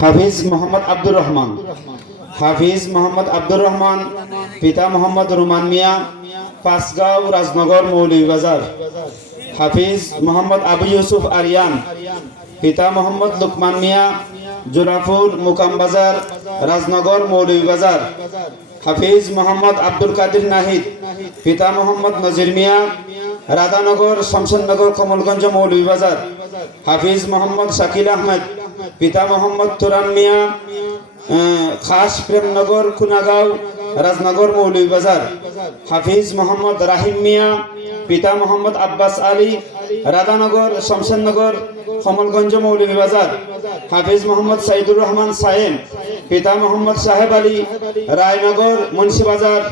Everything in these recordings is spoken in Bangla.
হাফিজ মোহাম্মদ আব্দুর রহমান, হাফিজ মোহাম্মদ আব্দুর রহমান, পিতা মোহাম্মদ রুমান মিয়া, পাঁচগাঁও রাজনগর মৌলভীবাজার। হাফিজ মোহাম্মদ আবু ইউসুফ আরিয়ান, পিতা মোহাম্মদ লুকমান মিয়া, জোরাপুর মুকামবাজার রাজনগর মৌলভীবাজার। হাফিজ মোহাম্মদ আব্দুল কাদির নাহিদ, পিতা মোহাম্মদ নজির মিয়া, রাধানগর শমশেরনগর কমলগঞ্জ মৌলভীবাজার। হাফিজ মোহাম্মদ শাকিল আহমেদ, পিতা মোহাম্মদ তুরান মিয়া, খাস প্রেমনগর খুনাগাঁও রাজনগর মৌলভীবাজার। হাফিজ মোহাম্মদ রাহিম মিয়া, পিতা মোহাম্মদ আব্বাস আলী, রাধানগর শমশেরনগর কমলগঞ্জ মৌলভীবাজার। হাফিজ মোহাম্মদ সাইদুর রহমান সায়েম, পিতা মোহাম্মদ সাহেব আলী, রায়নগর মুন্সিবাজার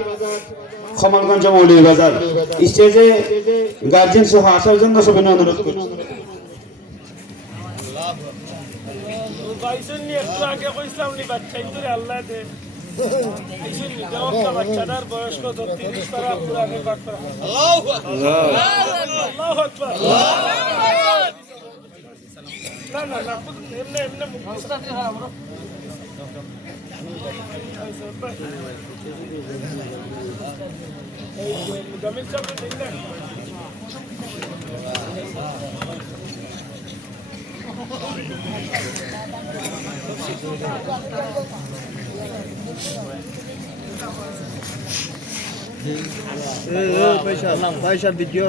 কমলগঞ্জ মৌলভীবাজার। স্টেজে গার্জেন সহ আসার জন্য সবিনয় অনুরোধ করছি। বাচ্চাটার বয়স্ক 30 তারা পুরো আগে বাদ করা না না না এমনি এমনি জামিল সাহেব দেখলেন পয়সা ভিডিও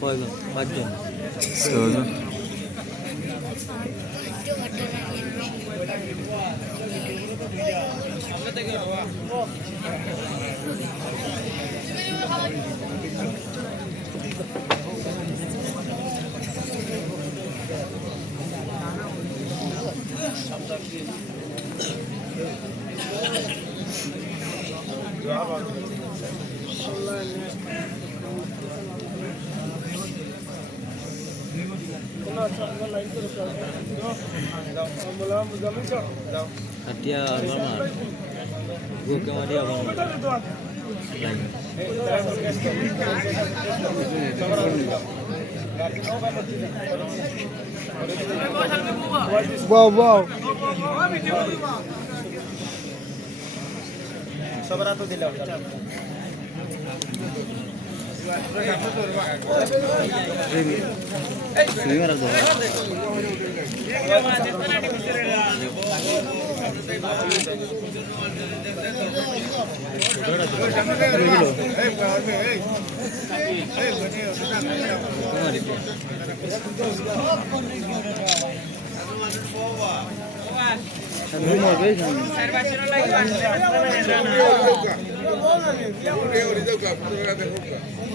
কয়জন? 5 জন, 6 জন। Dia mama, gua kemana dia mama? Wow. Sabar atau tidak?